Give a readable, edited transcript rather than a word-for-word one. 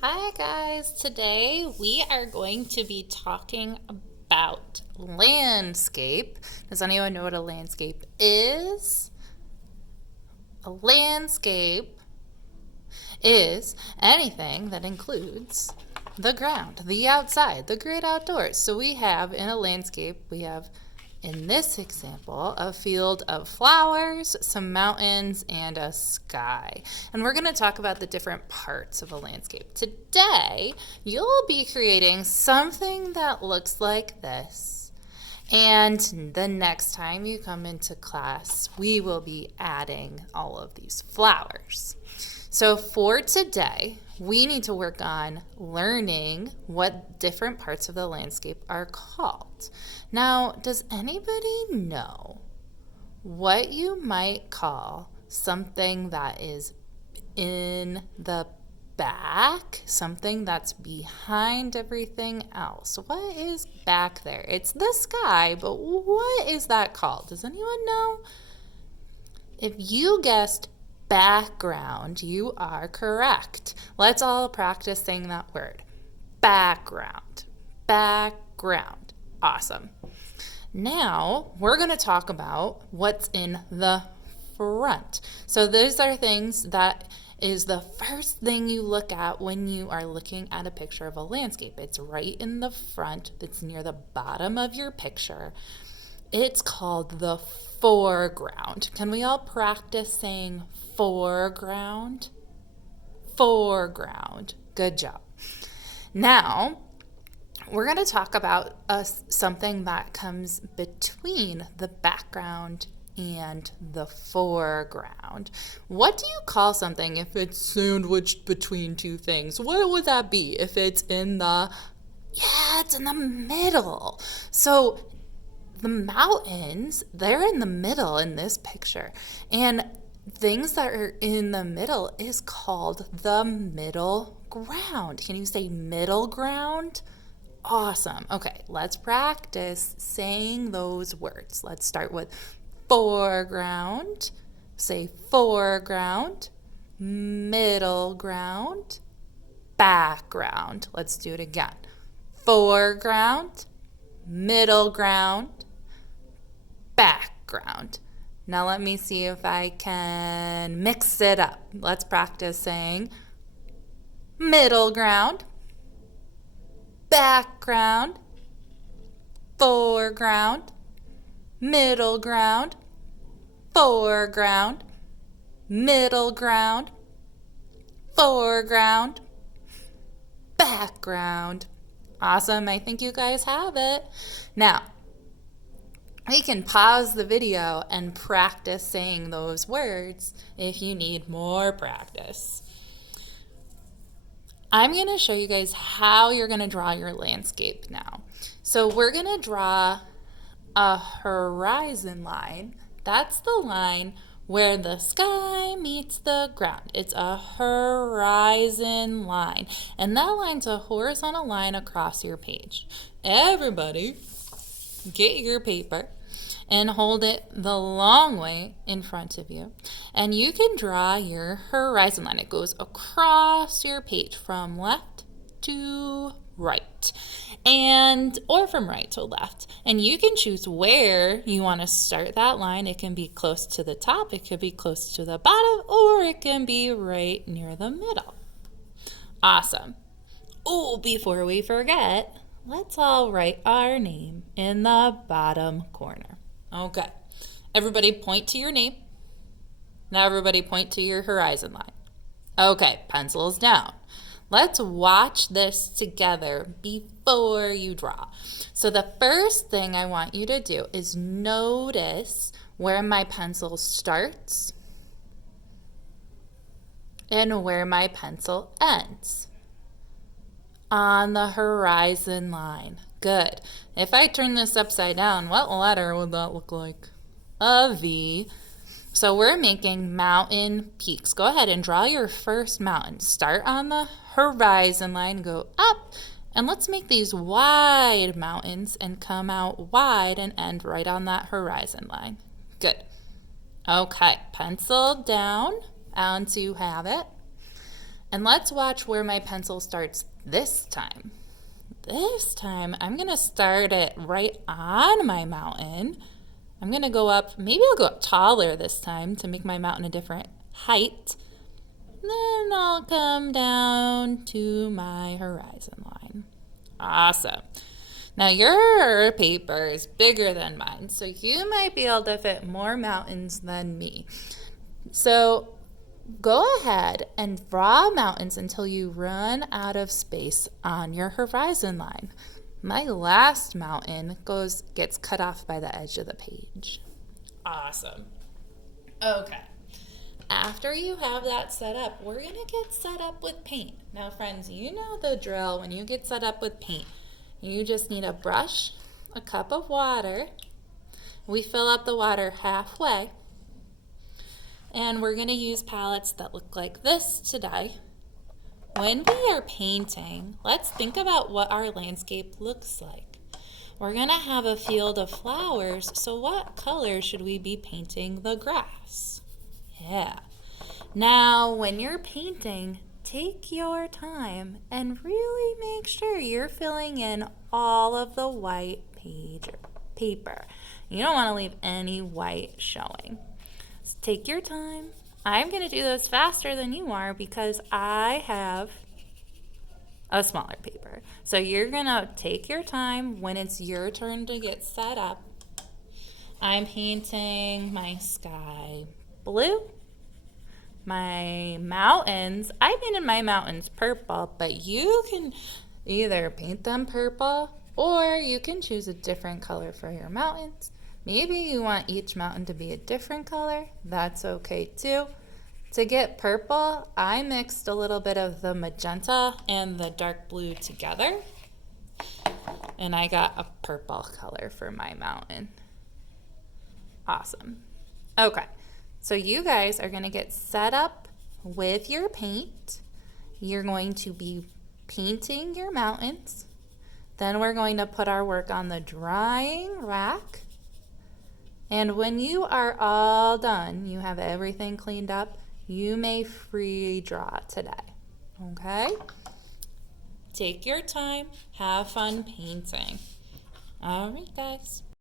Hi guys, today we are going to be talking about landscape. Does anyone know what a landscape is? A landscape is anything that includes the ground, the outside, the great outdoors. So we have in a landscape, we have in this example, a field of flowers, some mountains, and a sky. And we're going to talk about the different parts of a landscape. Today, you'll be creating something that looks like this. And the next time you come into class, we will be adding all of these flowers. So for today, we need to work on learning what different parts of the landscape are called. Now, does anybody know what you might call something that is in the back, something that's behind everything else? What is back there? It's the sky, but what is that called? Does anyone know? If you guessed background, you are correct. Let's all practice saying that word. Background. Background. Awesome. Now, we're going to talk about what's in the front. So those are things that is the first thing you look at when you are looking at a picture of a landscape. It's right in the front. It's near the bottom of your picture. It's called the foreground. Can we all practice saying foreground? Foreground. Good job. Now, we're going to talk about something that comes between the background and the foreground. What do you call something if it's sandwiched between two things? What would that be if it's in the, it's in the middle. So the mountains, they're in the middle in this picture. And things that are in the middle is called the middle ground. Can you say middle ground? Awesome. Okay, let's practice saying those words. Let's start with foreground. Say foreground, middle ground, background. Let's do it again. Foreground, middle ground, background. Now let me see if I can mix it up. Let's practice saying middle ground, background, foreground, middle ground, foreground, middle ground, foreground, background. Awesome, I think you guys have it. Now, we can pause the video and practice saying those words if you need more practice. I'm going to show you guys how you're going to draw your landscape now. So we're going to draw a horizon line. That's the line where the sky meets the ground. It's a horizon line. And that line's a horizontal line across your page. Everybody, get your paper and hold it the long way in front of you. And you can draw your horizon line. It goes across your page from left to right, or from right to left. And you can choose where you want to start that line. It can be close to the top, it could be close to the bottom, or it can be right near the middle. Awesome. Oh, before we forget, let's all write our name in the bottom corner. Okay, everybody point to your name. Now everybody point to your horizon line. Okay, pencils down. Let's watch this together before you draw. So the first thing I want you to do is notice where my pencil starts and where my pencil ends on the horizon line. Good. If I turn this upside down, what letter would that look like? A V. So we're making mountain peaks. Go ahead and draw your first mountain. Start on the horizon line, go up, and let's make these wide mountains and come out wide and end right on that horizon line. Good. Okay, pencil down once you have it. And let's watch where my pencil starts this time. This time, I'm going to start it right on my mountain. I'm going to go up, maybe I'll go up taller this time to make my mountain a different height. Then I'll come down to my horizon line. Awesome. Now your paper is bigger than mine, so you might be able to fit more mountains than me. So go ahead and draw mountains until you run out of space on your horizon line. My last mountain gets cut off by the edge of the page. Awesome. Okay. After you have that set up, we're going to get set up with paint. Now, friends, you know the drill when you get set up with paint. You just need a brush, a cup of water. We fill up the water halfway. And we're going to use palettes that look like this today. When we are painting, let's think about what our landscape looks like. We're going to have a field of flowers, so what color should we be painting the grass? Yeah. Now, when you're painting, take your time and really make sure you're filling in all of the white paper. You don't want to leave any white showing. So take your time. I'm going to do this faster than you are because I have a smaller paper. So you're going to take your time when it's your turn to get set up. I'm painting my sky blue. My mountains, I painted my mountains purple, but you can either paint them purple or you can choose a different color for your mountains. Maybe you want each mountain to be a different color. That's okay too. To get purple, I mixed a little bit of the magenta and the dark blue together, and I got a purple color for my mountain. Awesome. Okay. So you guys are going to get set up with your paint. You're going to be painting your mountains. Then we're going to put our work on the drying rack. And when you are all done, you have everything cleaned up, you may free draw today. Okay? Take your time. Have fun painting. All right, guys.